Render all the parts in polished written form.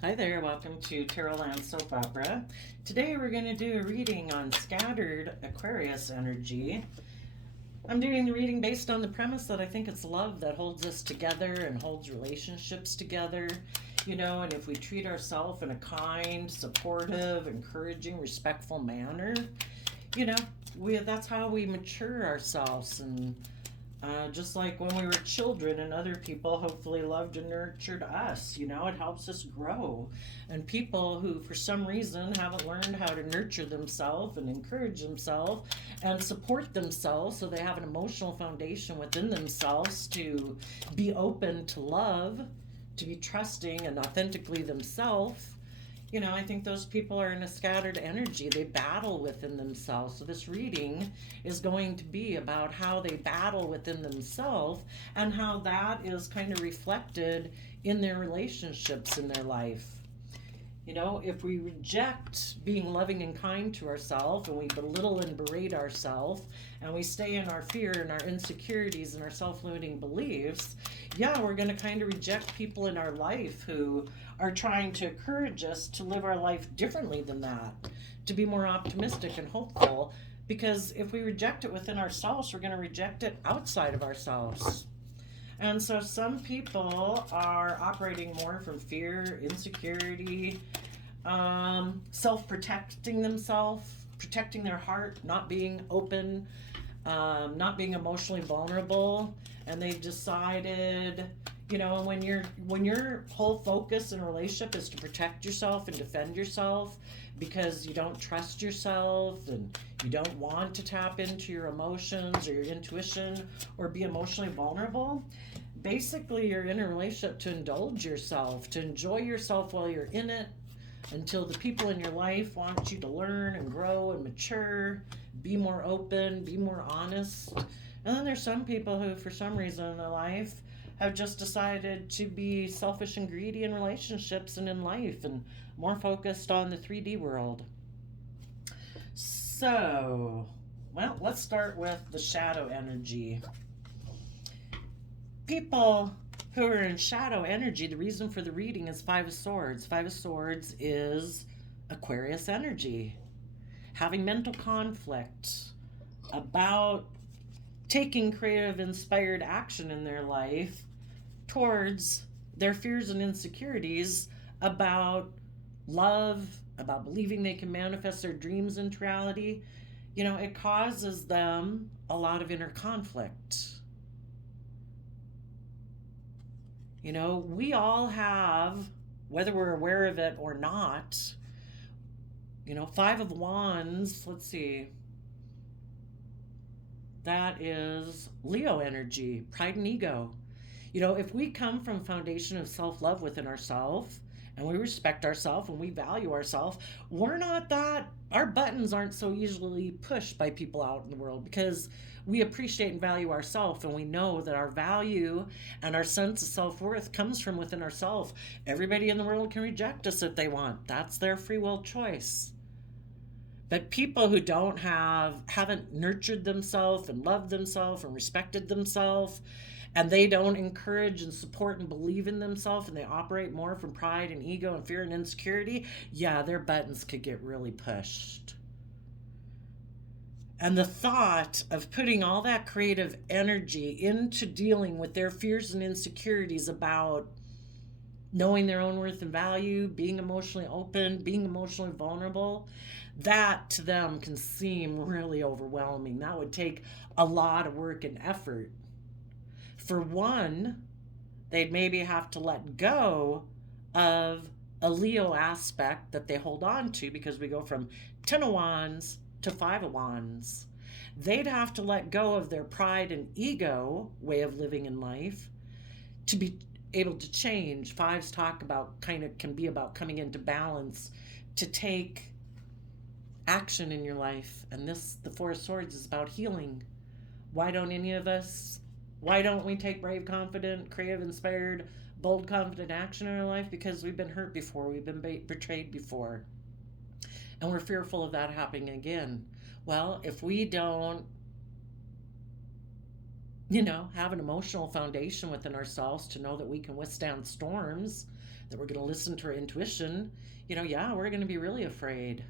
Hi there, welcome to Tarot Land Soap Opera. Today we're going to do a reading on scattered Aquarius energy. I'm doing the reading based on the premise that I think it's love that holds us together and holds relationships together. And if we treat ourselves in a kind, supportive, encouraging, respectful manner, you know, that's how we mature ourselves. And just like when we were children and other people hopefully loved and nurtured us, it helps us grow. And people who, for some reason, haven't learned how to nurture themselves and encourage themselves and support themselves so they have an emotional foundation within themselves to be open to love, to be trusting and authentically themselves. I think those people are in a scattered energy. They battle within themselves. So this reading is going to be about how they battle within themselves and how that is kind of reflected in their relationships in their life. If we reject being loving and kind to ourselves and we belittle and berate ourselves and we stay in our fear and our insecurities and our self-limiting beliefs, we're going to kind of reject people in our life who are trying to encourage us to live our life differently than that, to be more optimistic and hopeful, because if we reject it within ourselves, we're going to reject it outside of ourselves. And so some people are operating more from fear, insecurity, self-protecting themselves, protecting their heart, not being open, not being emotionally vulnerable. And they've decided, when your whole focus in a relationship is to protect yourself and defend yourself because you don't trust yourself and you don't want to tap into your emotions or your intuition or be emotionally vulnerable, basically you're in a relationship to indulge yourself, to enjoy yourself while you're in it, until the people in your life want you to learn and grow and mature, be more open, be more honest. And then there's some people who, for some reason in their life, have just decided to be selfish and greedy in relationships and in life and more focused on the 3D world. So, let's start with the shadow energy. People who are in shadow energy, the reason for the reading is Five of Swords. Five of Swords is Aquarius energy. Having mental conflict about taking creative, inspired action in their life towards their fears and insecurities about love, about believing they can manifest their dreams into reality. It causes them a lot of inner conflict. We all have, whether we're aware of it or not, Five of Wands, let's see, that is Leo energy, pride and ego. If we come from a foundation of self-love within ourselves and we respect ourselves and we value ourselves, we're not that, our buttons aren't so easily pushed by people out in the world because we appreciate and value ourselves and we know that our value and our sense of self-worth comes from within ourselves. Everybody in the world can reject us if they want. That's their free will choice. But people who haven't nurtured themselves and loved themselves and respected themselves, and they don't encourage and support and believe in themselves, and they operate more from pride and ego and fear and insecurity, their buttons could get really pushed. And the thought of putting all that creative energy into dealing with their fears and insecurities about knowing their own worth and value, being emotionally open, being emotionally vulnerable, that to them can seem really overwhelming. That would take a lot of work and effort. For one, they'd maybe have to let go of a Leo aspect that they hold on to, because we go from 10 of Wands to 5 of Wands. They'd have to let go of their pride and ego way of living in life to be able to change. Fives talk about, can be about coming into balance, to take action in your life. And the Four of Swords is about healing. Why don't we take brave, confident, creative, inspired, bold, confident action in our life? Because we've been hurt before, we've been betrayed before, and we're fearful of that happening again. Well, if we don't have an emotional foundation within ourselves to know that we can withstand storms, that we're going to listen to our intuition, yeah, we're going to be really afraid.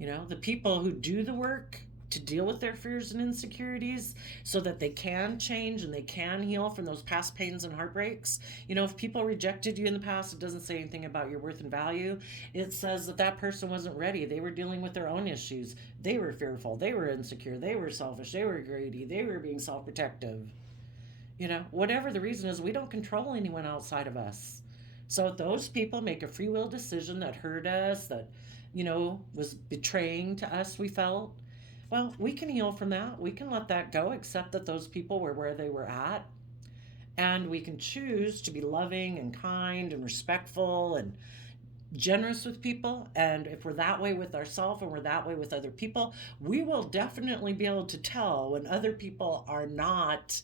The people who do the work to deal with their fears and insecurities so that they can change and they can heal from those past pains and heartbreaks. If people rejected you in the past, it doesn't say anything about your worth and value. It says that that person wasn't ready. They were dealing with their own issues. They were fearful. They were insecure. They were selfish. They were greedy. They were being self protective. Whatever the reason is, we don't control anyone outside of us. So if those people make a free will decision that hurt us, that, was betraying to us, we felt, well, we can heal from that. We can let that go, accept that those people were where they were at. And we can choose to be loving and kind and respectful and generous with people. And if we're that way with ourselves and we're that way with other people, we will definitely be able to tell when other people are not,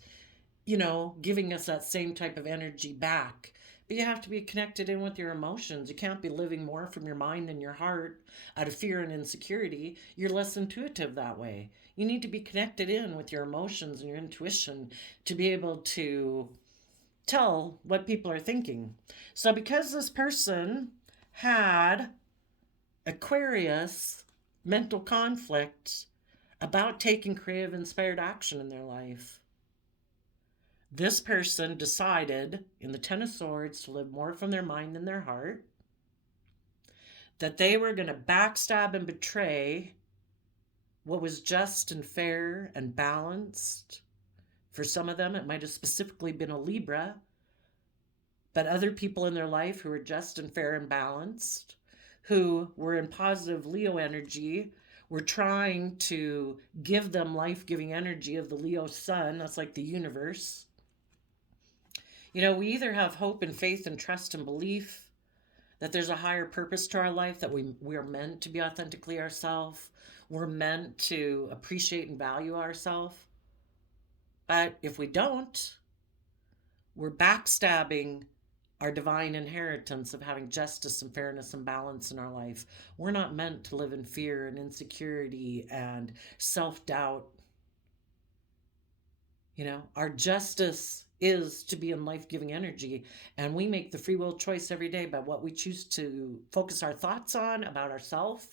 giving us that same type of energy back. But you have to be connected in with your emotions. You can't be living more from your mind than your heart out of fear and insecurity. You're less intuitive that way. You need to be connected in with your emotions and your intuition to be able to tell what people are thinking. So because this person had Aquarius mental conflict about taking creative, inspired action in their life, this person decided in the Ten of Swords to live more from their mind than their heart, that they were going to backstab and betray what was just and fair and balanced. For some of them, it might have specifically been a Libra, but other people in their life who were just and fair and balanced, who were in positive Leo energy, were trying to give them life-giving energy of the Leo sun. That's like the universe. We either have hope and faith and trust and belief that there's a higher purpose to our life, that we are meant to be authentically ourselves. We're meant to appreciate and value ourselves. But if we don't, we're backstabbing our divine inheritance of having justice and fairness and balance in our life. We're not meant to live in fear and insecurity and self-doubt. Our justice is to be in life-giving energy, and we make the free will choice every day by what we choose to focus our thoughts on about ourselves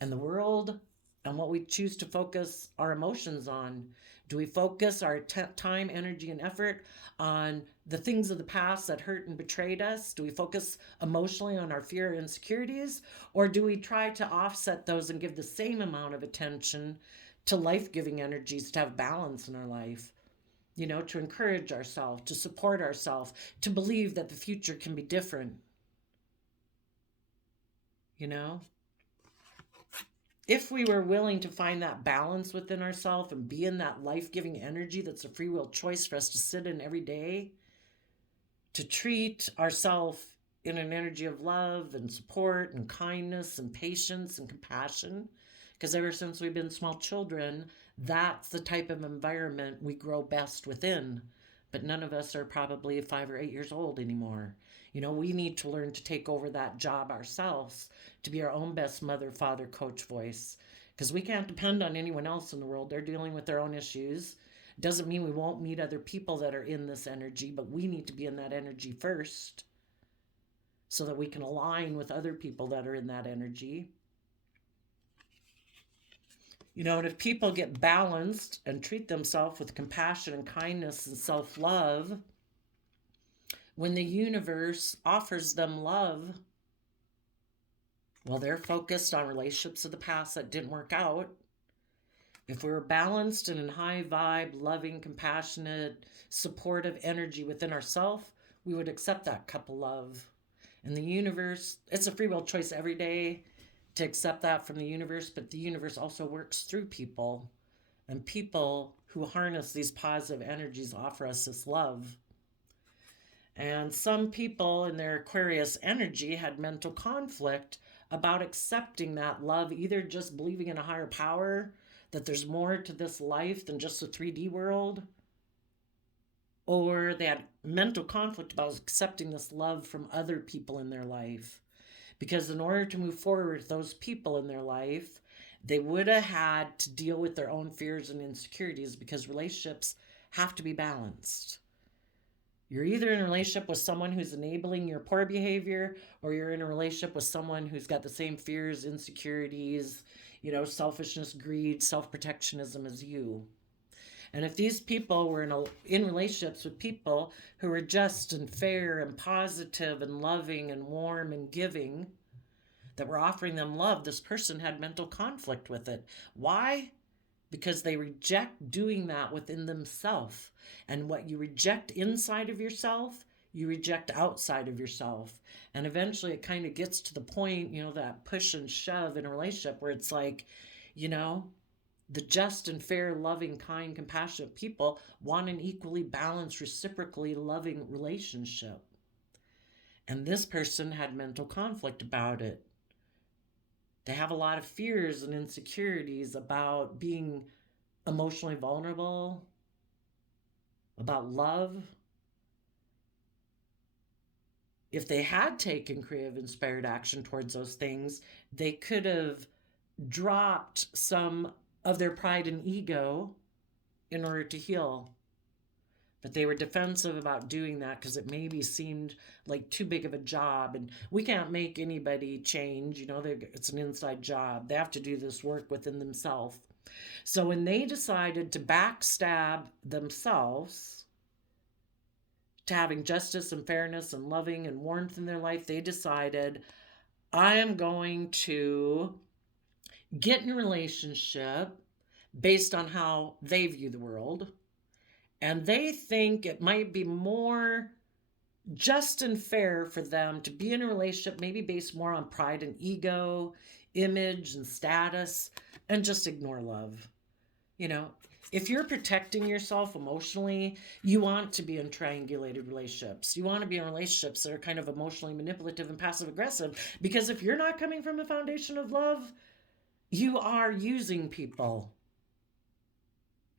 and the world, and what we choose to focus our emotions on. Do we focus our time, energy, and effort on the things of the past that hurt and betrayed us? Do we focus emotionally on our fear and insecurities? Or do we try to offset those and give the same amount of attention to life-giving energies, to have balance in our life? To encourage ourselves, to support ourselves, to believe that the future can be different. If we were willing to find that balance within ourselves and be in that life-giving energy that's a free will choice for us to sit in every day, to treat ourselves in an energy of love and support and kindness and patience and compassion, because ever since we've been small children, that's the type of environment we grow best within. But none of us are probably 5 or 8 years old anymore. We need to learn to take over that job ourselves, to be our own best mother, father, coach, voice. Because we can't depend on anyone else in the world. They're dealing with their own issues. Doesn't mean we won't meet other people that are in this energy, but we need to be in that energy first so that we can align with other people that are in that energy. And if people get balanced and treat themselves with compassion and kindness and self-love, when the universe offers them love, well, they're focused on relationships of the past that didn't work out. If we were balanced and in high vibe, loving, compassionate, supportive energy within ourselves, we would accept that cup of love. And the universe, it's a free will choice every day to accept that from the universe, but the universe also works through people, and people who harness these positive energies offer us this love. And some people in their Aquarius energy had mental conflict about accepting that love, either just believing in a higher power, that there's more to this life than just the 3D world, or they had mental conflict about accepting this love from other people in their life. Because in order to move forward with those people in their life, they would have had to deal with their own fears and insecurities, because relationships have to be balanced. You're either in a relationship with someone who's enabling your poor behavior, or you're in a relationship with someone who's got the same fears, insecurities, selfishness, greed, self-protectionism as you. And if these people were in relationships with people who were just and fair and positive and loving and warm and giving, that were offering them love, this person had mental conflict with it. Why? Because they reject doing that within themselves. And what you reject inside of yourself, you reject outside of yourself. And eventually it kind of gets to the point, that push and shove in a relationship where it's like, the just and fair, loving, kind, compassionate people want an equally balanced, reciprocally loving relationship. And this person had mental conflict about it. They have a lot of fears and insecurities about being emotionally vulnerable, about love. If they had taken creative, inspired action towards those things, they could have dropped some of their pride and ego in order to heal. But they were defensive about doing that because it maybe seemed like too big of a job. And we can't make anybody change. It's an inside job. They have to do this work within themselves. So when they decided to backstab themselves to having justice and fairness and loving and warmth in their life, they decided, I am going to get in a relationship based on how they view the world. And they think it might be more just and fair for them to be in a relationship maybe based more on pride and ego, image and status, and just ignore love. If you're protecting yourself emotionally, you want to be in triangulated relationships. You want to be in relationships that are kind of emotionally manipulative and passive aggressive, because if you're not coming from a foundation of love, you are using people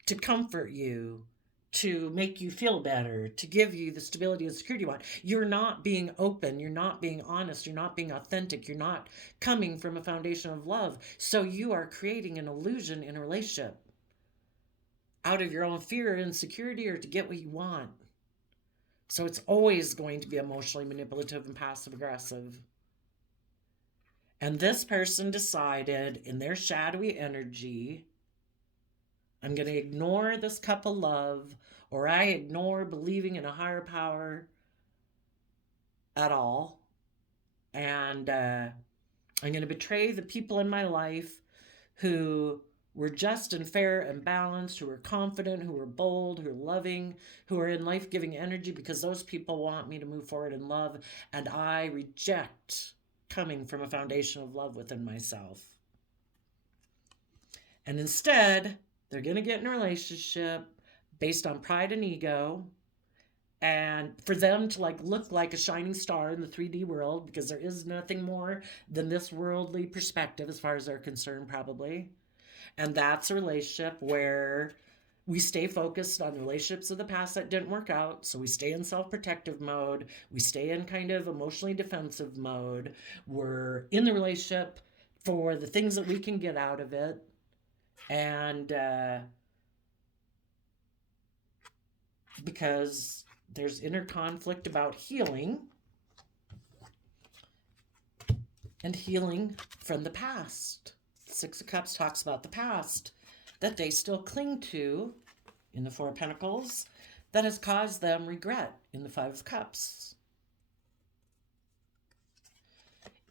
to comfort you, to make you feel better, to give you the stability and security you want. You're not being open. You're not being honest. You're not being authentic. You're not coming from a foundation of love. So you are creating an illusion in a relationship out of your own fear or insecurity, or to get what you want. So it's always going to be emotionally manipulative and passive aggressive. And this person decided in their shadowy energy, I'm going to ignore this cup of love, or I ignore believing in a higher power at all. And I'm going to betray the people in my life who were just and fair and balanced, who were confident, who were bold, who are loving, who are in life-giving energy, because those people want me to move forward in love. And I reject coming from a foundation of love within myself. And instead, they're going to get in a relationship based on pride and ego, and for them to look like a shining star in the 3D world, because there is nothing more than this worldly perspective as far as they're concerned, probably. And that's a relationship where we stay focused on the relationships of the past that didn't work out. So we stay in self-protective mode. We stay in kind of emotionally defensive mode. We're in the relationship for the things that we can get out of it. And because there's inner conflict about healing, and healing from the past. Six of Cups talks about the past that they still cling to in the Four of Pentacles, that has caused them regret in the Five of Cups.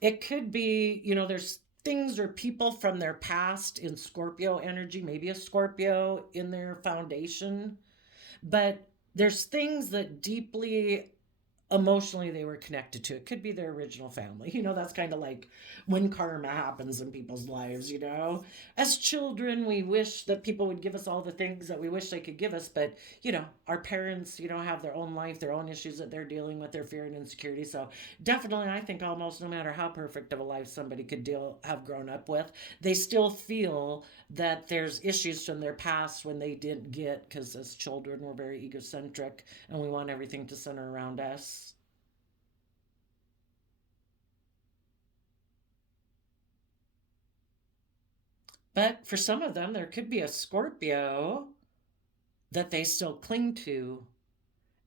It could be, there's things or people from their past in Scorpio energy, maybe a Scorpio in their foundation, but there's things that deeply emotionally they were connected to. It could be their original family. That's kind of like when karma happens in people's lives. As children, we wish that people would give us all the things that we wish they could give us, but our parents have their own life, their own issues that they're dealing with, their fear and insecurity. So definitely, I think almost no matter how perfect of a life somebody could have grown up with, they still feel that there's issues from their past when they didn't get, because as children we're very egocentric and we want everything to center around us. But for some of them, there could be a Scorpio that they still cling to.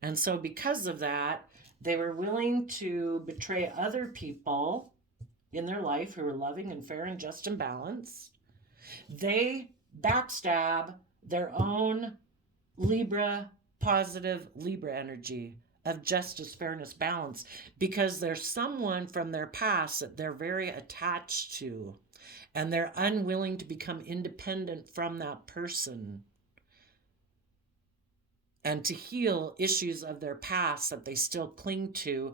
And so because of that, they were willing to betray other people in their life who were loving and fair and just and balanced. They backstab their own positive Libra energy of justice, fairness, balance, because there's someone from their past that they're very attached to, and they're unwilling to become independent from that person and to heal issues of their past that they still cling to.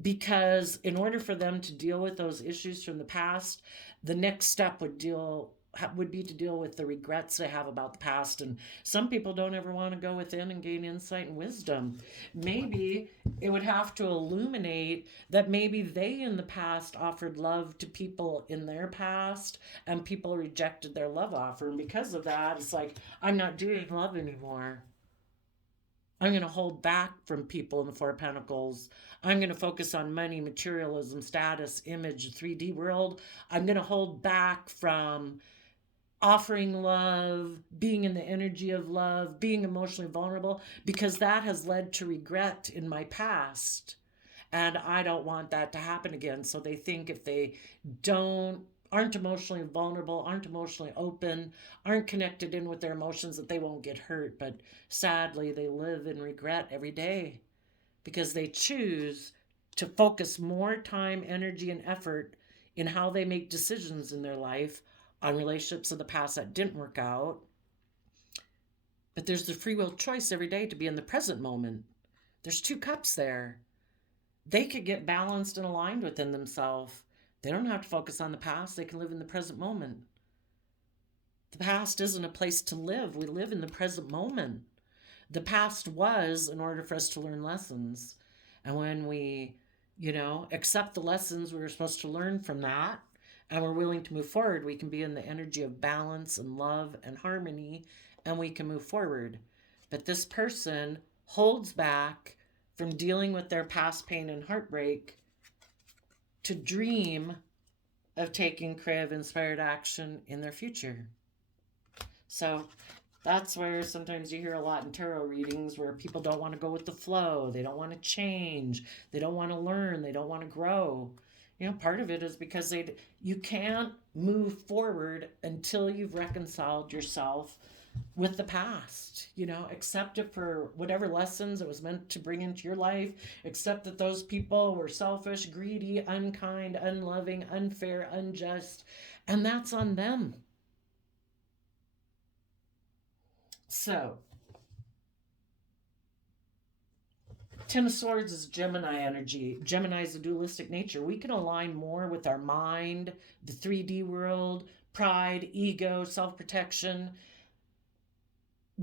Because in order for them to deal with those issues from the past, the next step would be to deal with the regrets they have about the past. And some people don't ever want to go within and gain insight and wisdom. Maybe it would have to illuminate that maybe they in the past offered love to people in their past and people rejected their love offer. And because of that, it's like, I'm not doing love anymore. I'm going to hold back from people in the Four of Pentacles. I'm going to focus on money, materialism, status, image, 3D world. I'm going to hold back from offering love, being in the energy of love, being emotionally vulnerable, because that has led to regret in my past. And I don't want that to happen again. So they think if they aren't emotionally vulnerable, aren't emotionally open, aren't connected in with their emotions, that they won't get hurt. But sadly, they live in regret every day because they choose to focus more time, energy, and effort in how they make decisions in their life on relationships of the past that didn't work out. But there's the free will choice every day to be in the present moment. There's 2 cups there. They could get balanced and aligned within themselves. They don't have to focus on the past. They can live in the present moment. The past isn't a place to live. We live in the present moment. The past was in order for us to learn lessons. And when we, accept the lessons we were supposed to learn from that, and we're willing to move forward, we can be in the energy of balance and love and harmony, and we can move forward. But this person holds back from dealing with their past pain and heartbreak to dream of taking creative, inspired action in their future. So that's where sometimes you hear a lot in tarot readings where people don't want to go with the flow. They don't want to change. They don't want to learn. They don't want to grow. Part of it is because you can't move forward until you've reconciled yourself with the past. Accept it for whatever lessons it was meant to bring into your life. Accept that those people were selfish, greedy, unkind, unloving, unfair, unjust, and that's on them. So, 10 of Swords is Gemini energy. Gemini is a dualistic nature. We can align more with our mind, the 3D world, pride, ego, self-protection,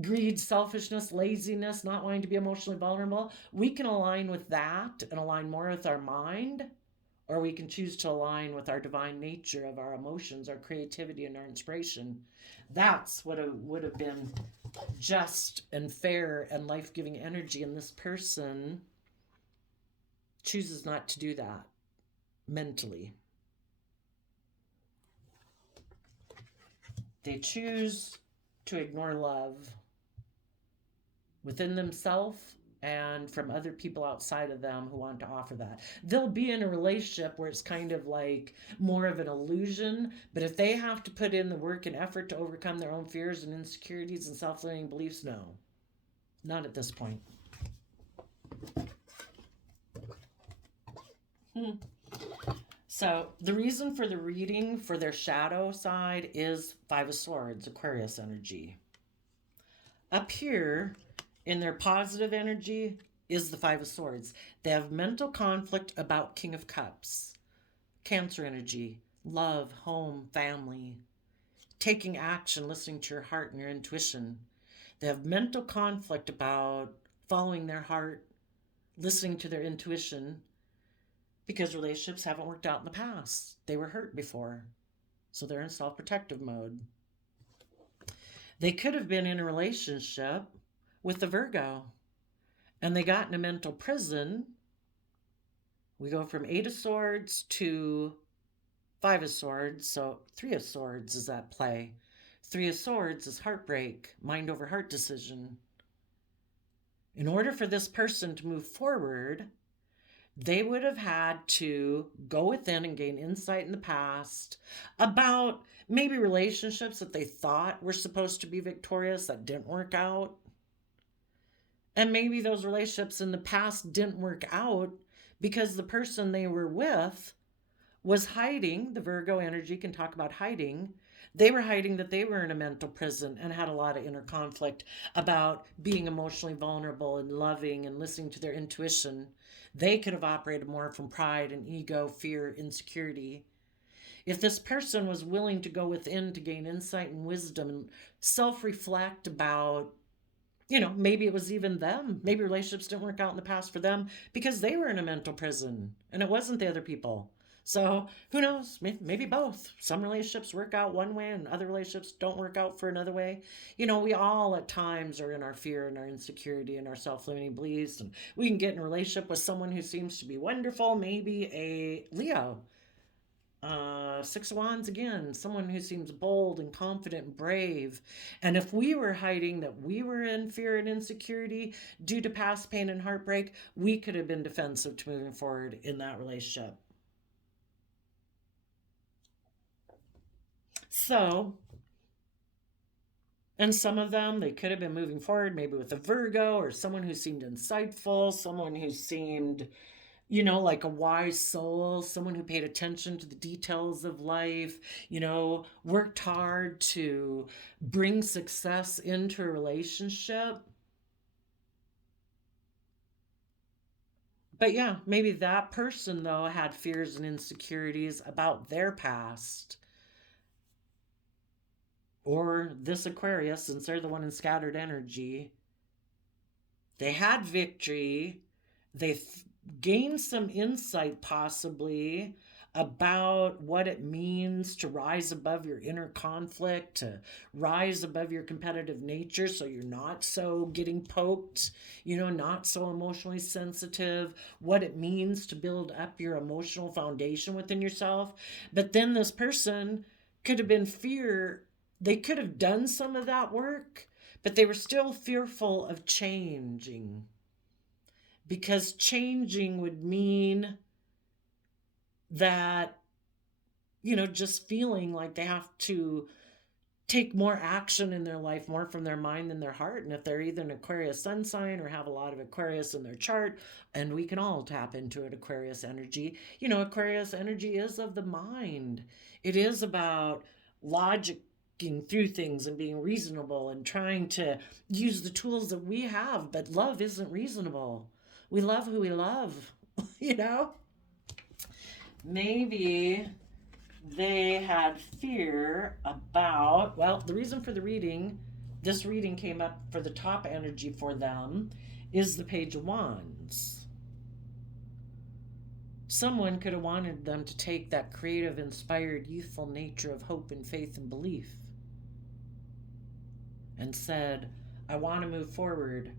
greed, selfishness, laziness, not wanting to be emotionally vulnerable. We can align with that and align more with our mind, or we can choose to align with our divine nature of our emotions, our creativity, and our inspiration. That's what it would have been just and fair and life-giving energy, and this person chooses not to do that mentally. They choose to ignore love within themselves and from other people outside of them who want to offer that. They'll be in a relationship where it's kind of like more of an illusion, but if they have to put in the work and effort to overcome their own fears and insecurities and self-limiting beliefs, no. Not at this point. So the reason for the reading for their shadow side is 5 of Swords, Aquarius energy. Up here, in their positive energy is the 5 of Swords. They have mental conflict about King of Cups. Cancer energy, love, home, family, taking action, listening to your heart and your intuition. They have mental conflict about following their heart, listening to their intuition, because relationships haven't worked out in the past. They were hurt before, so they're in self-protective mode. They could have been in a relationship with the Virgo, and they got in a mental prison. We go from 8 of Swords to 5 of Swords, so 3 of Swords is at play. Three of Swords is heartbreak, mind over heart decision. In order for this person to move forward, they would have had to go within and gain insight in the past about maybe relationships that they thought were supposed to be victorious that didn't work out. And maybe those relationships in the past didn't work out because the person they were with was hiding. The Virgo energy can talk about hiding. They were hiding that they were in a mental prison and had a lot of inner conflict about being emotionally vulnerable and loving and listening to their intuition. They could have operated more from pride and ego, fear, insecurity. If this person was willing to go within to gain insight and wisdom and self-reflect about, maybe it was even them. Maybe relationships didn't work out in the past for them because they were in a mental prison and it wasn't the other people. So who knows? Maybe both. Some relationships work out one way and other relationships don't work out for another way. We all at times are in our fear and our insecurity and our self-limiting beliefs. And we can get in a relationship with someone who seems to be wonderful, maybe a Leo. Six of Wands again, someone who seems bold and confident and brave. And if we were hiding that we were in fear and insecurity due to past pain and heartbreak, we could have been defensive to moving forward in that relationship. So, and some of them, they could have been moving forward maybe with a Virgo or someone who seemed insightful, someone who seemed, like a wise soul, someone who paid attention to the details of life, worked hard to bring success into a relationship. But yeah, maybe that person, though, had fears and insecurities about their past. Or this Aquarius, since they're the one in scattered energy, they had victory. They gained some insight possibly about what it means to rise above your inner conflict, to rise above your competitive nature so you're not so getting poked, not so emotionally sensitive, what it means to build up your emotional foundation within yourself. But then this person could have been they could have done some of that work, but they were still fearful of changing. Because changing would mean that, just feeling like they have to take more action in their life, more from their mind than their heart. And if they're either an Aquarius sun sign or have a lot of Aquarius in their chart, and we can all tap into it, Aquarius energy. Aquarius energy is of the mind. It is about logic through things and being reasonable and trying to use the tools that we have. But love isn't reasonable. We love who we love, Maybe they had fear about, the reason for this reading came up for the top energy for them, is the Page of Wands. Someone could have wanted them to take that creative, inspired, youthful nature of hope and faith and belief and said, I want to move forward.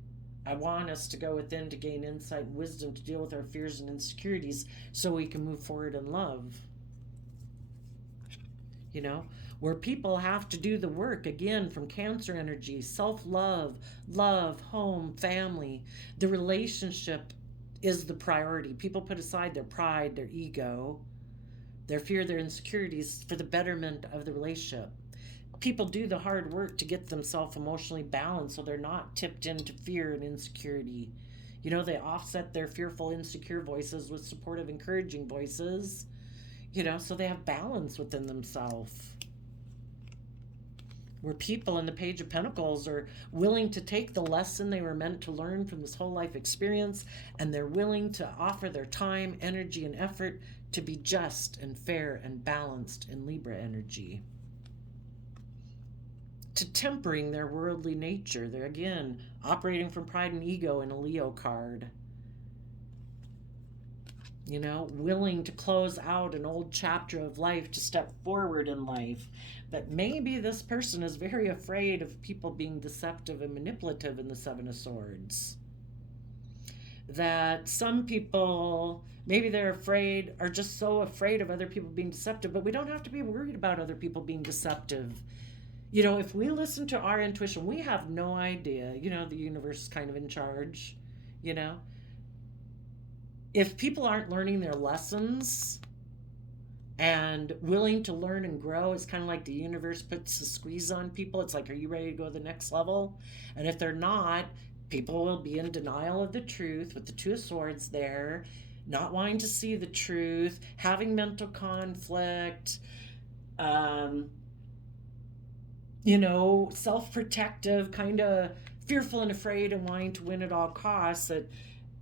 I want us to go within to gain insight and wisdom to deal with our fears and insecurities so we can move forward in love. Where people have to do the work, again, from Cancer energy, self-love, love, home, family. The relationship is the priority. People put aside their pride, their ego, their fear, their insecurities for the betterment of the relationship. People do the hard work to get themselves emotionally balanced so they're not tipped into fear and insecurity. They offset their fearful, insecure voices with supportive, encouraging voices, so they have balance within themselves. Where people in the Page of Pentacles are willing to take the lesson they were meant to learn from this whole life experience, and they're willing to offer their time, energy, and effort to be just and fair and balanced in Libra energy. To tempering their worldly nature. They're, again, operating from pride and ego in a Leo card. Willing to close out an old chapter of life to step forward in life. But maybe this person is very afraid of people being deceptive and manipulative in the Seven of Swords. That some people, maybe are just so afraid of other people being deceptive, but we don't have to be worried about other people being deceptive. If we listen to our intuition, we have no idea. The universe is kind of in charge. You know, if people aren't learning their lessons and willing to learn and grow, it's kind of like the universe puts a squeeze on people. It's like, are you ready to go to the next level? And if they're not, people will be in denial of the truth with the Two of Swords there, not wanting to see the truth, having mental conflict, self-protective, kind of fearful and afraid and wanting to win at all costs. That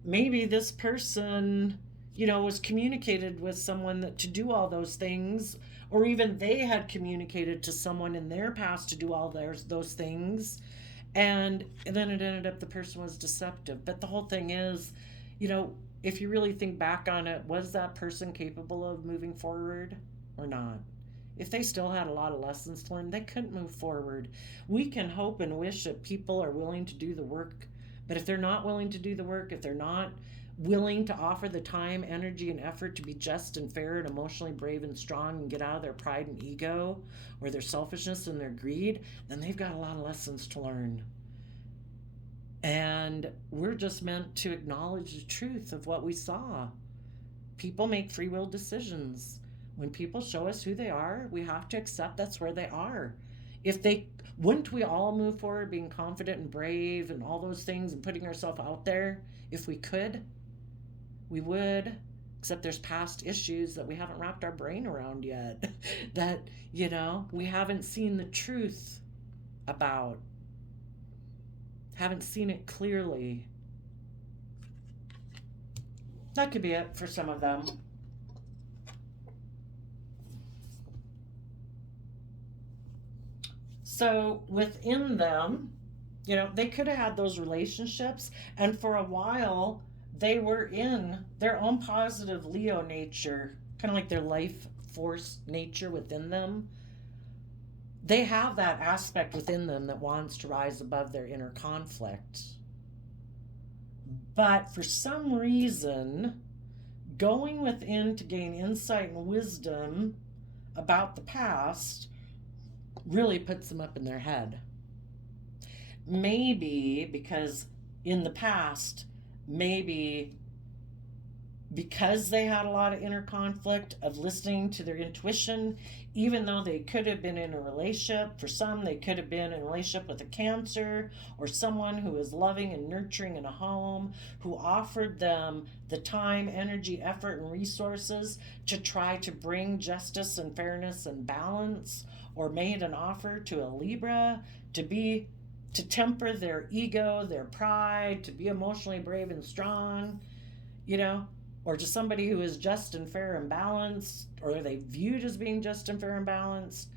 maybe this person was communicated with someone that to do all those things, or even they had communicated to someone in their past to do all those things, and then it ended up the person was deceptive. But the whole thing is, if you really think back on it, was that person capable of moving forward or not? If they still had a lot of lessons to learn, they couldn't move forward. We can hope and wish that people are willing to do the work, but if they're not willing to do the work, if they're not willing to offer the time, energy, and effort to be just and fair and emotionally brave and strong and get out of their pride and ego or their selfishness and their greed, then they've got a lot of lessons to learn. And we're just meant to acknowledge the truth of what we saw. People make free will decisions. When people show us who they are, we have to accept that's where they are. Wouldn't we all move forward being confident and brave and all those things and putting ourselves out there? If we could, we would, except there's past issues that we haven't wrapped our brain around yet, that, we haven't seen the truth about, haven't seen it clearly. That could be it for some of them. So within them, they could have had those relationships, and for a while they were in their own positive Leo nature, kind of like their life force nature within them. They have that aspect within them that wants to rise above their inner conflict. But for some reason, going within to gain insight and wisdom about the past really puts them up in their head. Maybe because in the past, maybe because they had a lot of inner conflict of listening to their intuition, even though they could have been in a relationship. For some, they could have been in a relationship with a Cancer or someone who was loving and nurturing in a home, who offered them the time, energy, effort, and resources to try to bring justice and fairness and balance, or made an offer to a Libra to temper their ego, their pride, to be emotionally brave and strong, or to somebody who is just and fair and balanced, or they viewed as being just and fair and balanced,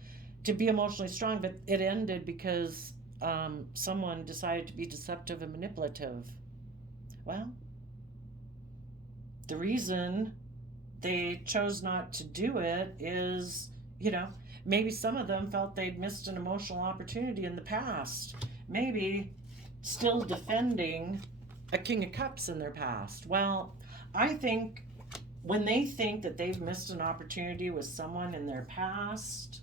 to be emotionally strong. But it ended because someone decided to be deceptive and manipulative. Well, the reason they chose not to do it is, maybe some of them felt they'd missed an emotional opportunity in the past. Maybe still defending a King of Cups in their past. Well, I think when they think that they've missed an opportunity with someone in their past,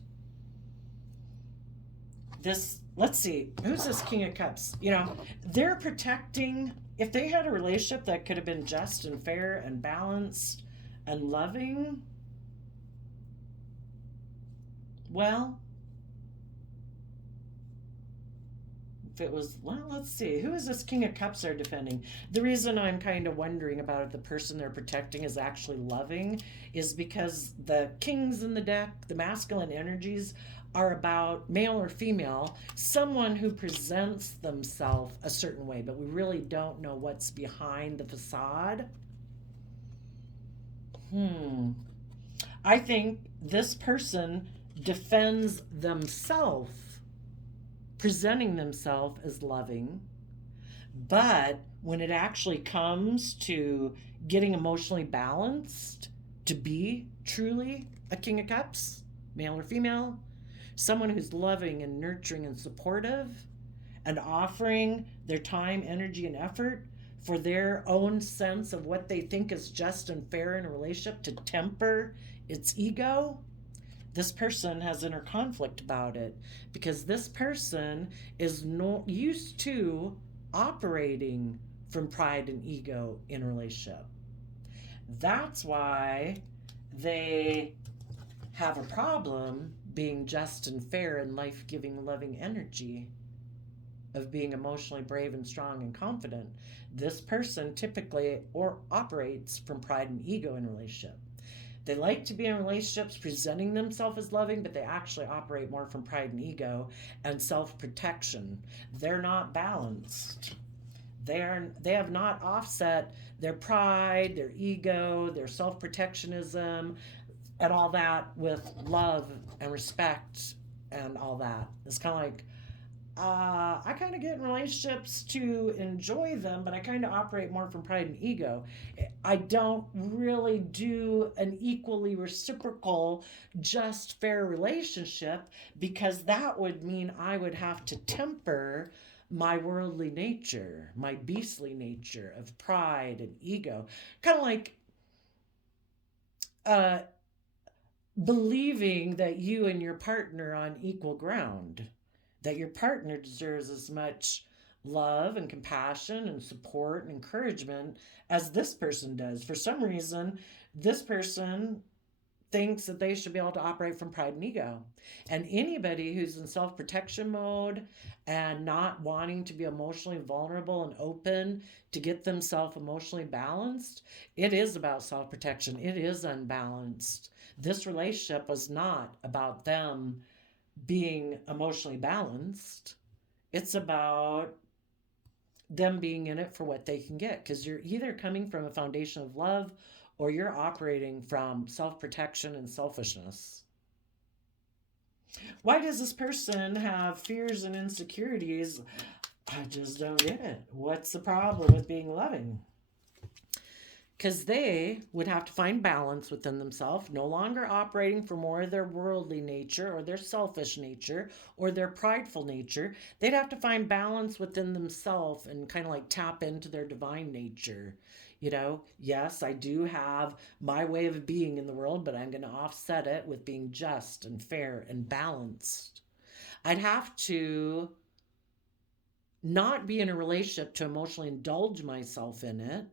let's see, who's this King of Cups? They're protecting, if they had a relationship that could have been just and fair and balanced and loving, well, if it was, let's see, who is this King of Cups they're defending? The reason I'm kind of wondering about if the person they're protecting is actually loving is because the kings in the deck, the masculine energies, are about male or female, someone who presents themselves a certain way, but we really don't know what's behind the facade. I think this person defends themselves, presenting themselves as loving, but when it actually comes to getting emotionally balanced to be truly a King of Cups, male or female, someone who's loving and nurturing and supportive and offering their time, energy, and effort for their own sense of what they think is just and fair in a relationship to temper its ego, this person has inner conflict about it because this person is no used to operating from pride and ego in a relationship. That's why they have a problem being just and fair and life-giving, loving energy, of being emotionally brave and strong and confident. This person typically or operates from pride and ego in a relationship. They like to be in relationships presenting themselves as loving, but they actually operate more from pride and ego and self-protection. They're not balanced. They have not offset their pride, their ego, their self-protectionism, and all that with love and respect and all that. It's kind of like, I kind of get in relationships to enjoy them, but I kind of operate more from pride and ego. I don't really do an equally reciprocal, just fair relationship because that would mean I would have to temper my worldly nature, my beastly nature of pride and ego. Kind of like uh, believing that you and your partner are on equal ground, that your partner deserves as much love and compassion and support and encouragement as this person does. For some reason, this person thinks that they should be able to operate from pride and ego. And anybody who's in self protection mode and not wanting to be emotionally vulnerable and open to get themselves emotionally balanced, it is about self protection. It is unbalanced. This relationship was not about them being emotionally balanced. It's about them being in it for what they can get because you're either coming from a foundation of love or you're operating from self protection and selfishness. Why does this person have fears and insecurities? I just don't get it. What's the problem with being loving? Because they would have to find balance within themselves, no longer operating for more of their worldly nature or their selfish nature or their prideful nature. They'd have to find balance within themselves and kind of like tap into their divine nature. You know, yes, I do have my way of being in the world, but I'm going to offset it with being just and fair and balanced. I'd have to not be in a relationship to emotionally indulge myself in it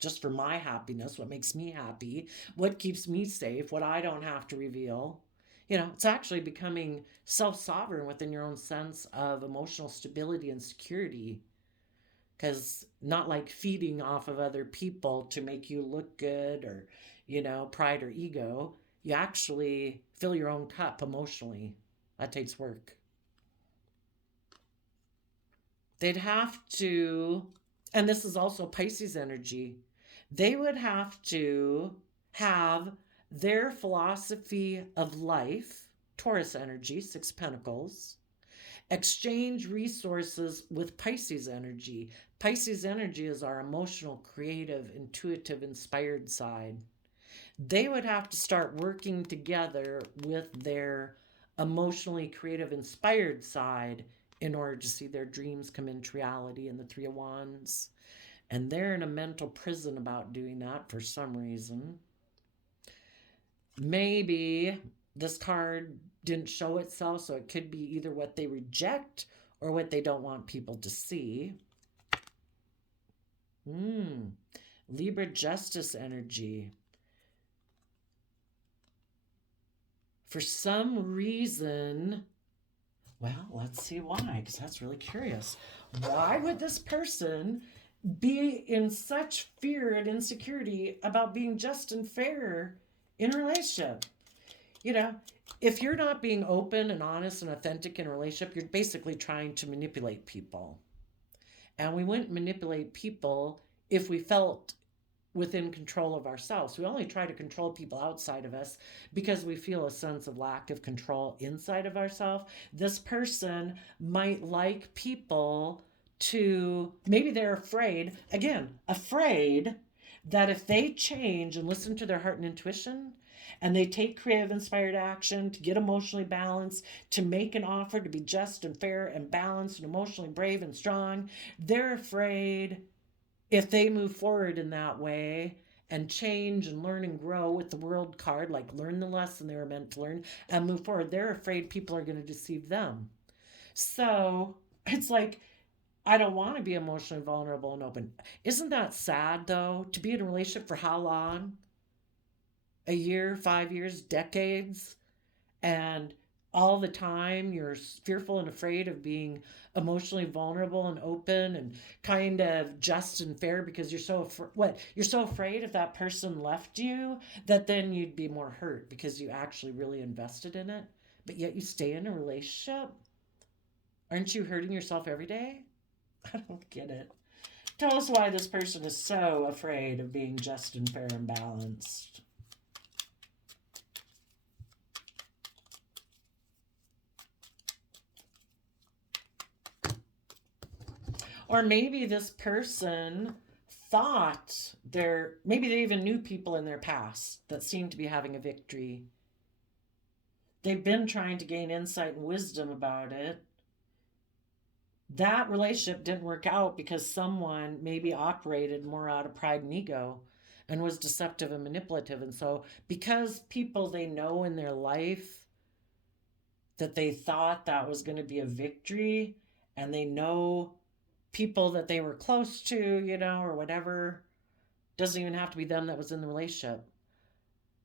just for my happiness, what makes me happy, what keeps me safe, what I don't have to reveal. You know, it's actually becoming self sovereign within your own sense of emotional stability and security. Because not like feeding off of other people to make you look good or, you know, pride or ego. You actually fill your own cup emotionally. That takes work. They'd have to, and this is also Pisces energy, they would have to have their philosophy of life, Taurus energy, Six Pentacles, exchange resources with Pisces energy. Pisces energy is our emotional, creative, intuitive, inspired side. They would have to start working together with their emotionally creative, inspired side in order to see their dreams come into reality in the Three of Wands. And they're in a mental prison about doing that for some reason. Maybe this card didn't show itself, so it could be either what they reject or what they don't want people to see. Libra justice energy. For some reason, well, let's see why, because that's really curious. Why would this person be in such fear and insecurity about being just and fair in a relationship? You know, if you're not being open and honest and authentic in a relationship, you're basically trying to manipulate people. And we wouldn't manipulate people if we felt within control of ourselves. We only try to control people outside of us because we feel a sense of lack of control inside of ourselves. This person might like people to, maybe they're afraid, again, afraid that if they change and listen to their heart and intuition, and they take creative, inspired action to get emotionally balanced, to make an offer to be just and fair and balanced and emotionally brave and strong, they're afraid if they move forward in that way and change and learn and grow with the world card, like learn the lesson they were meant to learn and move forward. They're afraid people are going to deceive them. So it's like, I don't want to be emotionally vulnerable and open. Isn't that sad though? To be in a relationship for how long? A year, 5 years, decades? And all the time you're fearful and afraid of being emotionally vulnerable and open and kind of just and fair because you're so you're so afraid if that person left you that then you'd be more hurt because you actually really invested in it, but yet you stay in a relationship. Aren't you hurting yourself every day? I don't get it. Tell us why this person is so afraid of being just and fair and balanced. Or maybe this person thought maybe they even knew people in their past that seemed to be having a victory. They've been trying to gain insight and wisdom about it. That relationship didn't work out because someone maybe operated more out of pride and ego and was deceptive and manipulative. And so, because people they know in their life that they thought that was going to be a victory, and they know people that they were close to, or whatever, doesn't even have to be them that was in the relationship.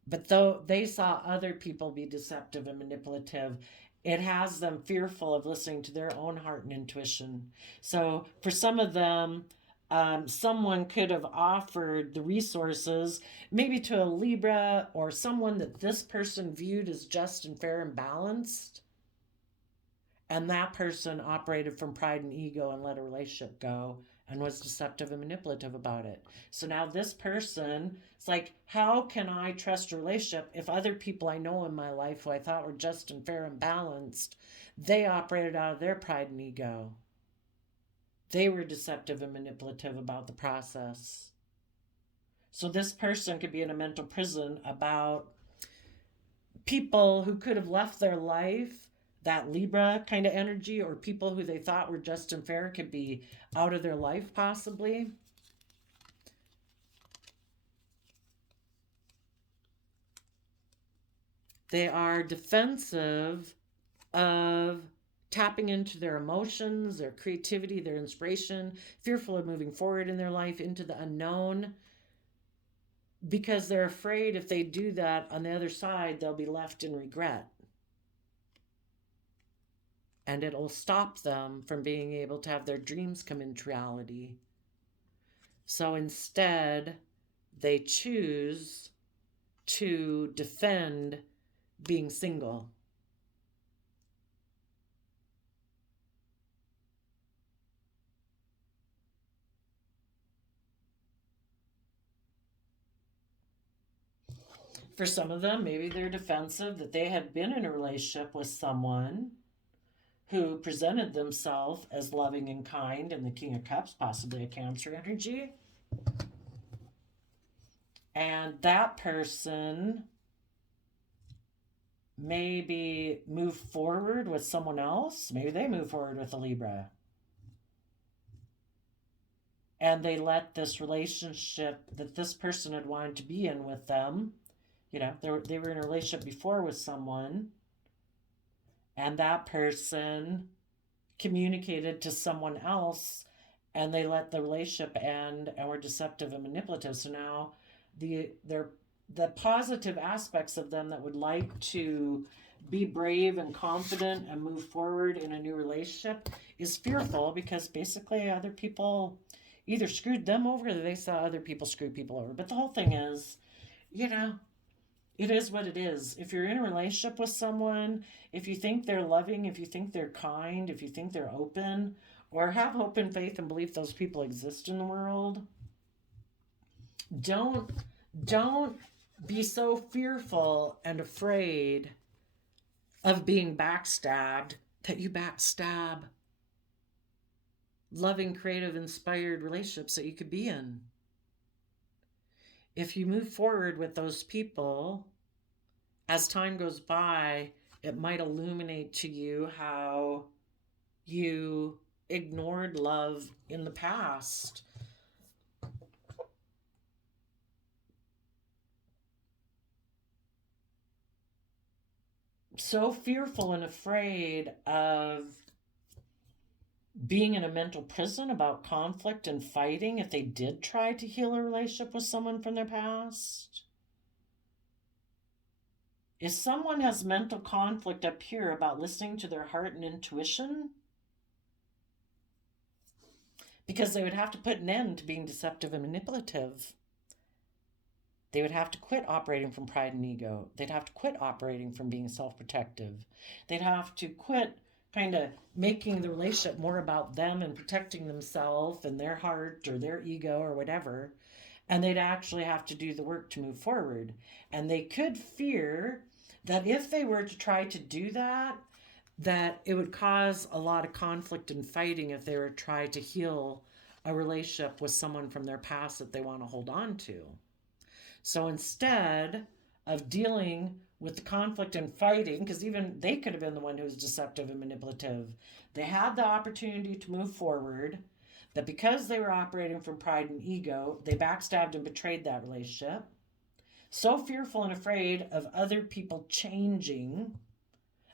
But though they saw other people be deceptive and manipulative, it has them fearful of listening to their own heart and intuition. So for some of them, someone could have offered the resources, maybe to a Libra or someone that this person viewed as just and fair and balanced. And that person operated from pride and ego and let a relationship go and was deceptive and manipulative about it. So now this person, it's like, how can I trust a relationship if other people I know in my life who I thought were just and fair and balanced, they operated out of their pride and ego. They were deceptive and manipulative about the process. So this person could be in a mental prison about people who could have left their life, that Libra kind of energy, or people who they thought were just and fair could be out of their life possibly. They are defensive of tapping into their emotions, their creativity, their inspiration, fearful of moving forward in their life into the unknown, because they're afraid if they do that on the other side, they'll be left in regret. And it'll stop them from being able to have their dreams come into reality. So instead, they choose to defend being single. For some of them, maybe they're defensive that they had been in a relationship with someone who presented themselves as loving and kind, and the King of Cups, possibly a Cancer energy. And that person maybe move forward with someone else. Maybe they move forward with a Libra. And they let this relationship that this person had wanted to be in with them, they were in a relationship before with someone, and that person communicated to someone else, and they let the relationship end and were deceptive and manipulative. So now the positive aspects of them that would like to be brave and confident and move forward in a new relationship is fearful because basically other people either screwed them over or they saw other people screw people over. But the whole thing is, it is what it is. If you're in a relationship with someone, if you think they're loving, if you think they're kind, if you think they're open, or have hope and faith and belief those people exist in the world, don't be so fearful and afraid of being backstabbed that you backstab loving, creative, inspired relationships that you could be in. If you move forward with those people, as time goes by, it might illuminate to you how you ignored love in the past. so fearful and afraid of being in a mental prison about conflict and fighting if they did try to heal a relationship with someone from their past. If someone has mental conflict up here about listening to their heart and intuition, because they would have to put an end to being deceptive and manipulative. They would have to quit operating from pride and ego. They'd have to quit operating from being self-protective. They'd have to quit kind of making the relationship more about them and protecting themselves and their heart or their ego or whatever. And they'd actually have to do the work to move forward. And they could fear that if they were to try to do that, that it would cause a lot of conflict and fighting if they were to try to heal a relationship with someone from their past that they want to hold on to. So instead of dealing with the conflict and fighting, because even they could have been the one who was deceptive and manipulative, they had the opportunity to move forward, that because they were operating from pride and ego, they backstabbed and betrayed that relationship. So fearful and afraid of other people changing,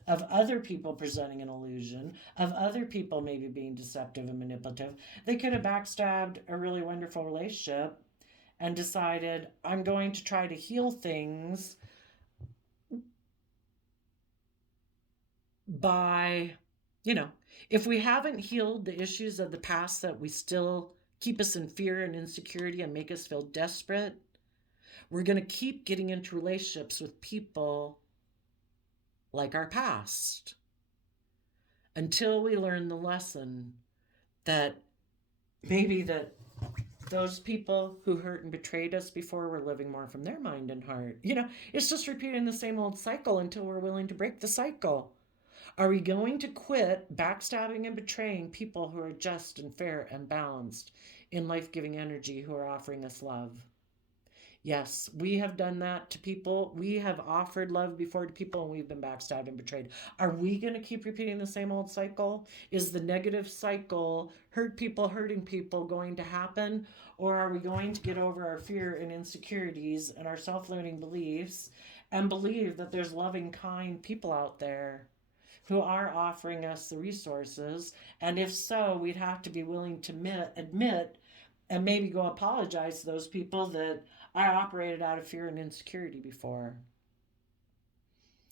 of other people presenting an illusion, of other people maybe being deceptive and manipulative, they could have backstabbed a really wonderful relationship and decided, I'm going to try to heal things by, if we haven't healed the issues of the past that we still keep us in fear and insecurity and make us feel desperate, we're going to keep getting into relationships with people like our past until we learn the lesson that maybe that those people who hurt and betrayed us before were living more from their mind and heart. It's just repeating the same old cycle until we're willing to break the cycle. Are we going to quit backstabbing and betraying people who are just and fair and balanced in life-giving energy, who are offering us love? Yes, we have done that to people. We have offered love before to people and we've been backstabbed and betrayed. Are we going to keep repeating the same old cycle? Is the negative cycle, hurting people going to happen? Or are we going to get over our fear and insecurities and our self-limiting beliefs and believe that there's loving, kind people out there who are offering us the resources? And if so, we'd have to be willing to admit and maybe go apologize to those people that I operated out of fear and insecurity before.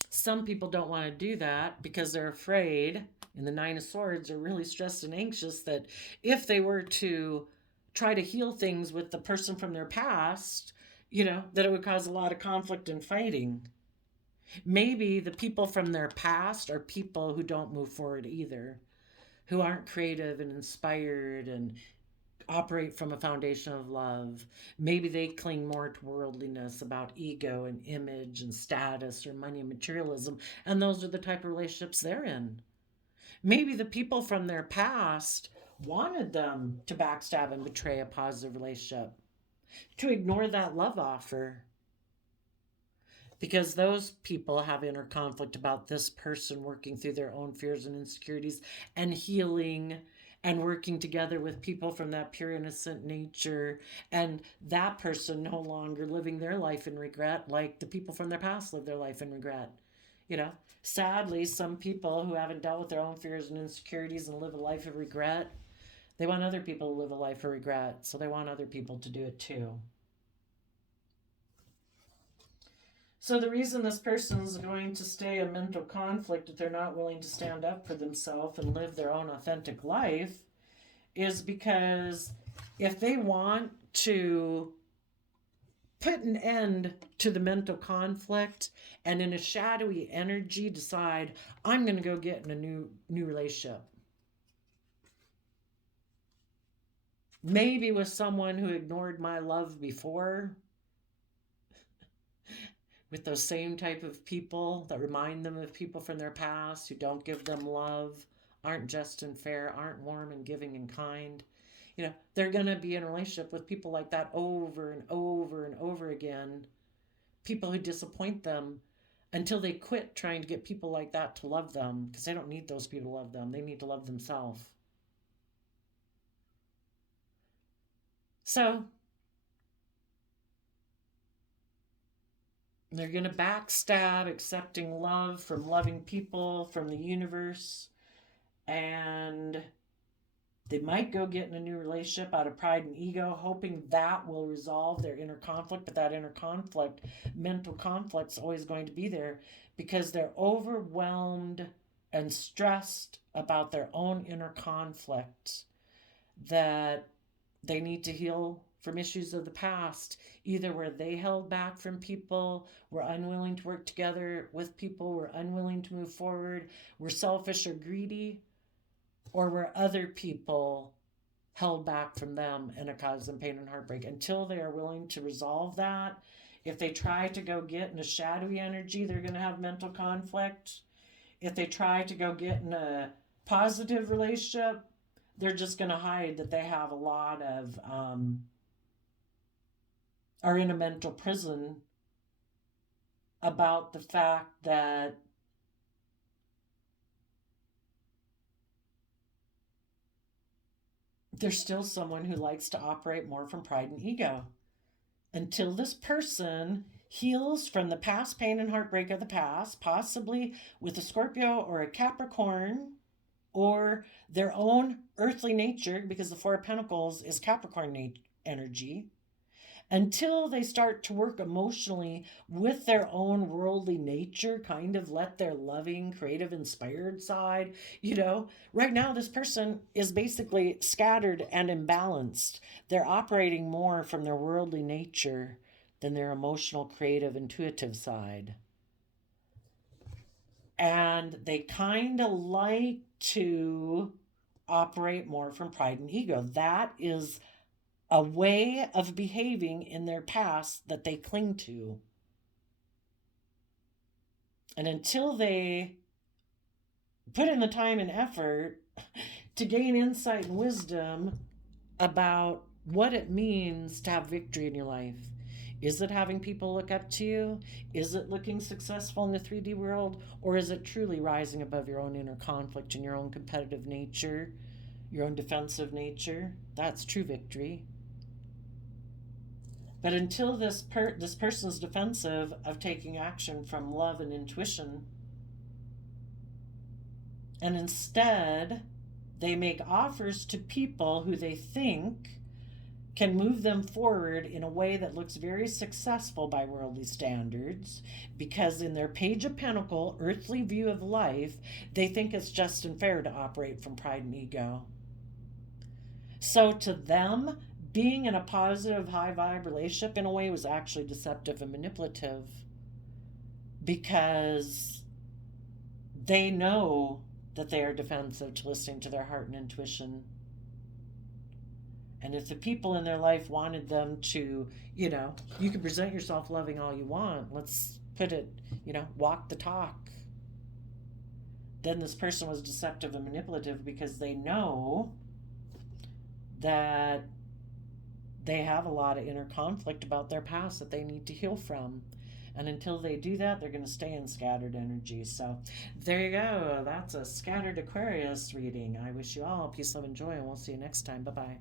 Some people don't want to do that because they're afraid, and the Nine of Swords are really stressed and anxious that if they were to try to heal things with the person from their past, that it would cause a lot of conflict and fighting. Maybe the people from their past are people who don't move forward either, who aren't creative and inspired and operate from a foundation of love. Maybe they cling more to worldliness, about ego and image and status or money and materialism, and those are the type of relationships they're in. Maybe the people from their past wanted them to backstab and betray a positive relationship, to ignore that love offer, because those people have inner conflict about this person working through their own fears and insecurities and healing and working together with people from that pure innocent nature, and that person no longer living their life in regret like the people from their past live their life in regret. Sadly, some people who haven't dealt with their own fears and insecurities and live a life of regret, they want other people to live a life of regret, so they want other people to do it too. So the reason this person is going to stay in mental conflict if they're not willing to stand up for themselves and live their own authentic life is because if they want to put an end to the mental conflict and in a shadowy energy decide, I'm going to go get in a new relationship. Maybe with someone who ignored my love before, with those same type of people that remind them of people from their past who don't give them love, aren't just and fair, aren't warm and giving and kind. They're going to be in a relationship with people like that over and over and over again. People who disappoint them until they quit trying to get people like that to love them, because they don't need those people to love them. They need to love themselves. So, They're going to backstab accepting love from loving people, from the universe. And they might go get in a new relationship out of pride and ego, hoping that will resolve their inner conflict. But that inner conflict, mental conflict's always going to be there because they're overwhelmed and stressed about their own inner conflict that they need to heal from issues of the past, either where they held back from people, were unwilling to work together with people, were unwilling to move forward, were selfish or greedy, or where other people held back from them and it caused them pain and heartbreak. Until they are willing to resolve that, if they try to go get in a shadowy energy, they're going to have mental conflict. If they try to go get in a positive relationship, they're just going to hide that they have a lot of, are in a mental prison about the fact that there's still someone who likes to operate more from pride and ego. Until this person heals from the past pain and heartbreak of the past, possibly with a Scorpio or a Capricorn, or their own earthly nature, because the Four of Pentacles is Capricorn energy, until they start to work emotionally with their own worldly nature, kind of let their loving, creative, inspired side, right now this person is basically scattered and imbalanced. They're operating more from their worldly nature than their emotional, creative, intuitive side. And they kind of like to operate more from pride and ego. That is a way of behaving in their past that they cling to. And until they put in the time and effort to gain insight and wisdom about what it means to have victory in your life. Is it having people look up to you? Is it looking successful in the 3D world? Or is it truly rising above your own inner conflict and your own competitive nature, your own defensive nature? That's true victory. But until this person's defensive of taking action from love and intuition, and instead they make offers to people who they think can move them forward in a way that looks very successful by worldly standards, because in their Page of Pentacles, earthly view of life, they think it's just and fair to operate from pride and ego. So to them, being in a positive, high vibe relationship in a way was actually deceptive and manipulative, because they know that they are defensive to listening to their heart and intuition. And if the people in their life wanted them to, you can present yourself loving all you want. Let's put it, walk the talk. Then this person was deceptive and manipulative because they know that they have a lot of inner conflict about their past that they need to heal from. And until they do that, they're going to stay in scattered energy. So there you go. That's a scattered Aquarius reading. I wish you all peace, love, and joy, and we'll see you next time. Bye-bye.